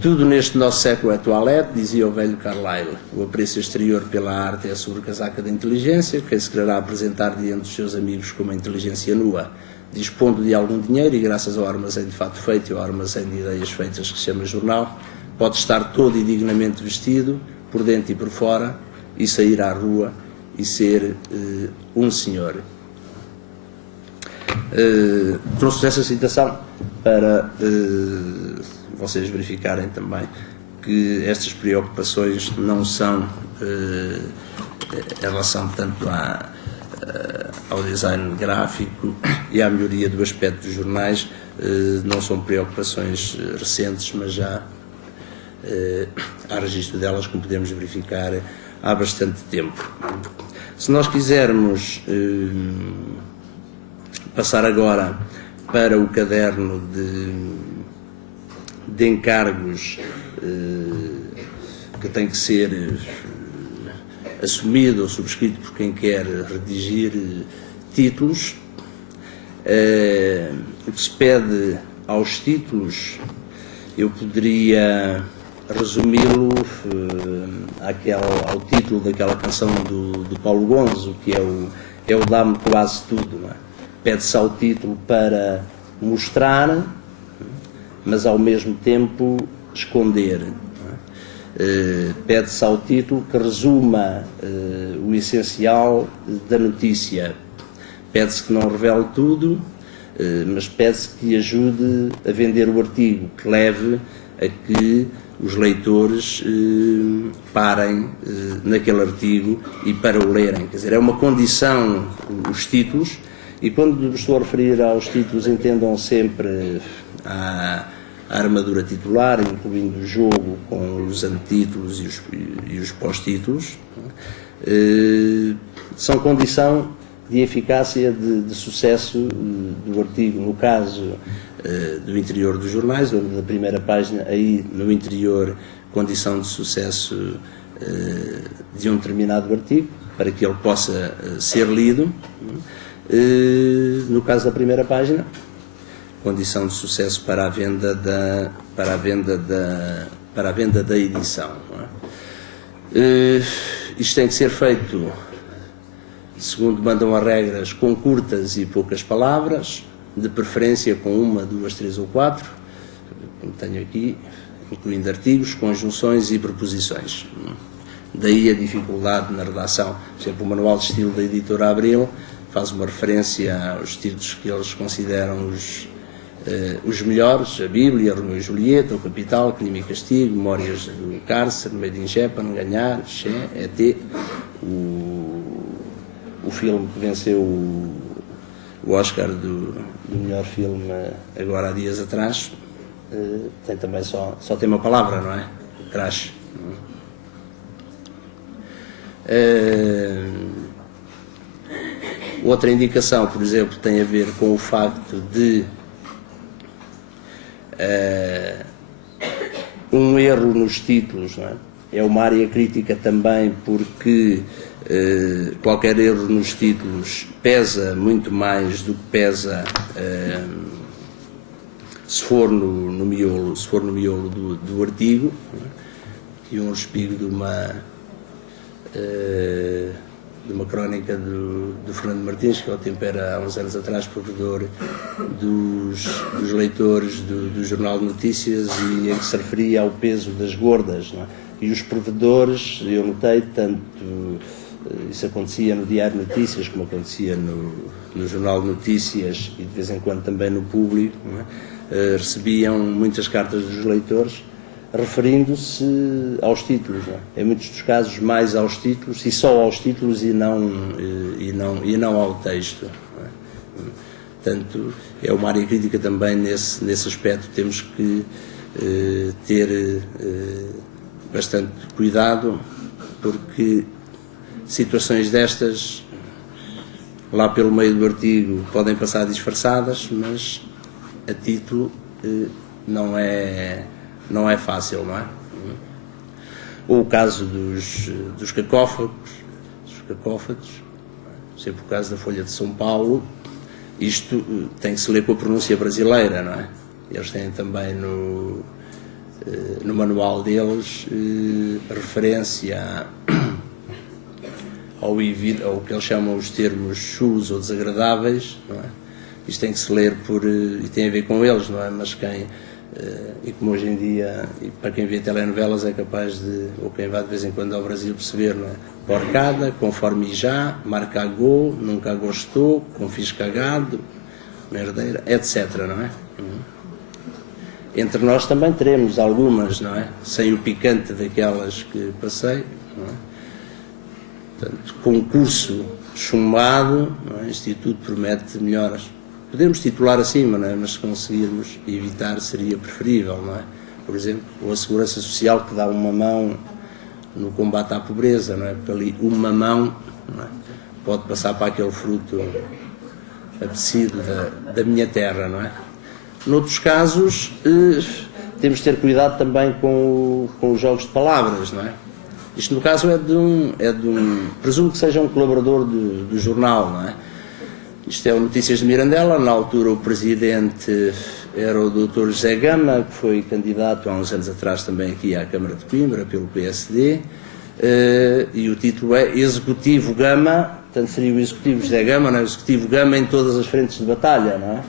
Tudo neste nosso século é toilette, dizia o velho Carlyle. O apreço exterior pela arte é a sobrecasaca da inteligência, que se quererá apresentar diante dos seus amigos como a inteligência nua. Dispondo de algum dinheiro e graças ao armazém de fato feito e ao armazém de ideias feitas que se chama jornal, pode estar todo e dignamente vestido, por dentro e por fora, e sair à rua e ser um senhor. Trouxe essa citação para vocês verificarem também que estas preocupações não são em relação tanto ao design gráfico e à melhoria do aspecto dos jornais, não são preocupações recentes, mas já há registro delas, como podemos verificar, há bastante tempo. Se nós quisermos passar agora para o caderno de encargos que tem que ser assumido ou subscrito por quem quer redigir títulos, o que se pede aos títulos, eu poderia resumi-lo ao título daquela canção do Paulo Gonzo, que é o Dá-me Quase Tudo, não é? Pede-se ao título para mostrar, mas ao mesmo tempo esconder. Pede-se ao título que resuma o essencial da notícia. Pede-se que não revele tudo, mas pede-se que ajude a vender o artigo, que leve a que os leitores parem naquele artigo e para o lerem. Quer dizer, é uma condição os títulos, e quando estou a referir aos títulos, entendam sempre a armadura titular, incluindo o jogo com os antítulos e os pós-títulos, são condição de eficácia de sucesso do artigo. No caso do interior dos jornais, ou da primeira página, aí no interior, condição de sucesso de um determinado artigo, para que ele possa ser lido. No caso da primeira página, condição de sucesso para a venda da edição. Não é? Isto tem que ser feito, segundo mandam as regras, com curtas e poucas palavras, de preferência com 1, 2, 3 ou 4, como tenho aqui, incluindo artigos, conjunções e preposições. Daí a dificuldade na redação. Por exemplo, o manual de estilo da editora Abril faz uma referência aos títulos que eles consideram os melhores: a Bíblia, Romeu e Julieta, o Capital, Crime e Castigo, Memórias do Cárcere, Made in Japan, Ganhar, Che, ET, o filme que venceu o Oscar do melhor filme agora há dias atrás, tem também só tem uma palavra, não é? Crash. Outra indicação, por exemplo, tem a ver com o facto de um erro nos títulos, não é? É uma área crítica também, porque qualquer erro nos títulos pesa muito mais do que pesa se for no miolo do artigo. E um respigo de uma crónica do Fernando Martins, que ao tempo era, há uns anos atrás, provedor dos leitores do Jornal de Notícias, e em que se referia ao peso das gordas, não é? E os provedores, eu notei, tanto isso acontecia no Diário de Notícias, como acontecia no Jornal de Notícias e de vez em quando também no Público, não é? Recebiam muitas cartas dos leitores referindo-se aos títulos, não é? Em muitos dos casos mais aos títulos, e só aos títulos, e não ao texto, não é? Portanto, é uma área crítica também nesse aspecto. Temos que ter bastante cuidado, porque situações destas, lá pelo meio do artigo, podem passar disfarçadas, mas a título não é fácil, não é? Ou o caso dos cacófagos, sempre o caso da Folha de São Paulo. Isto tem que se ler com a pronúncia brasileira, não é? Eles têm também no manual deles referência ao que eles chamam os termos chus ou desagradáveis, não é? Isto tem que se ler e tem a ver com eles, não é? Mas e como hoje em dia, e para quem vê telenovelas é capaz ou quem vai de vez em quando ao Brasil perceber, não é? Porcada, conforme já, marca gol, nunca gostou, confis cagado, merdeira, etc, não é? Entre nós também teremos algumas, não é? Sem o picante daquelas que passei, não é? Portanto, concurso chumbado, não é? O Instituto promete melhoras. Podemos titular acima, não é? Mas se conseguirmos evitar seria preferível, não é? Por exemplo, ou a Segurança Social que dá uma mão no combate à pobreza, não é? Porque ali uma mão, não é? Pode passar para aquele fruto apetecido da minha terra, não é? Noutros casos, temos de ter cuidado também com os jogos de palavras, não é? Isto no caso é de um presumo que seja um colaborador do jornal, não é? Isto é o Notícias de Mirandela. Na altura o presidente era o Dr. José Gama, que foi candidato há uns anos atrás também aqui à Câmara de Coimbra pelo PSD, e o título é Executivo Gama, portanto seria o Executivo José Gama, não é? O Executivo Gama em todas as frentes de batalha, não é?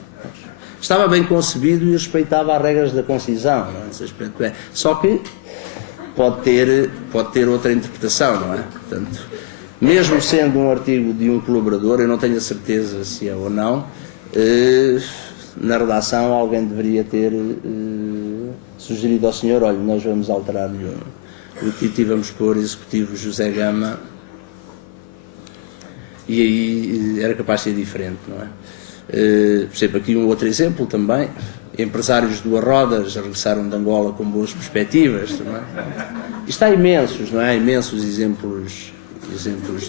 Estava bem concebido e respeitava as regras da concisão, não é? Nesse aspecto é. Só que pode ter outra interpretação, não é? Portanto, mesmo sendo um artigo de um colaborador, eu não tenho a certeza se é ou não, na redação alguém deveria ter sugerido ao senhor, olha, nós vamos alterar-lhe o título e vamos pôr Executivo José Gama, e aí era capaz de ser diferente, não é? Por exemplo, aqui um outro exemplo também, empresários do Arrodas regressaram de Angola com boas perspectivas, não é? Isto há imensos, não é? Há imensos exemplos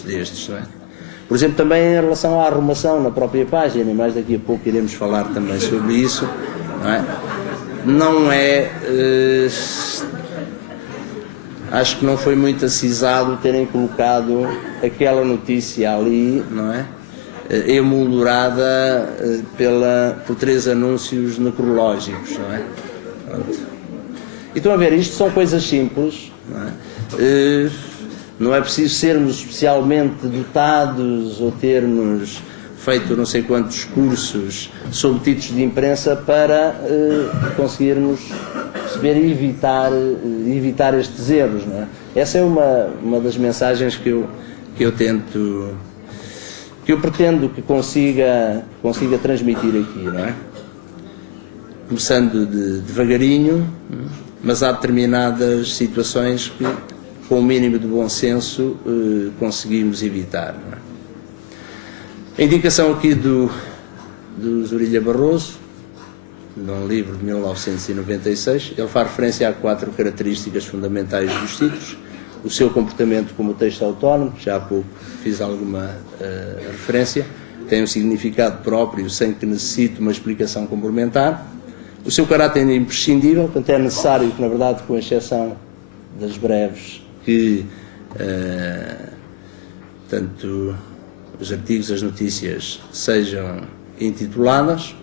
destes, não é? Por exemplo, também em relação à arrumação na própria página, e mais daqui a pouco iremos falar também sobre isso, não é? Não é... acho que não foi muito acisado terem colocado aquela notícia ali, não é? Emoldurada por 3 anúncios necrológicos, não é? Pronto. E estão a ver, isto são coisas simples, não é? Não é preciso sermos especialmente dotados ou termos feito não sei quantos cursos sobre títulos de imprensa para conseguirmos perceber e evitar estes erros, não é? Essa é uma das mensagens que eu tento, que eu pretendo que consiga transmitir aqui, não é? Começando devagarinho, mas há determinadas situações que, com o mínimo de bom senso, conseguimos evitar, não é? A indicação aqui do Zorilha Barroso, num livro de 1996, ele faz referência a 4 características fundamentais dos títulos: o seu comportamento como texto autónomo, já há pouco fiz alguma referência, tem um significado próprio sem que necessite uma explicação complementar, o seu caráter imprescindível, portanto é necessário que, na verdade, com exceção das breves, que tanto os artigos, as notícias sejam intituladas,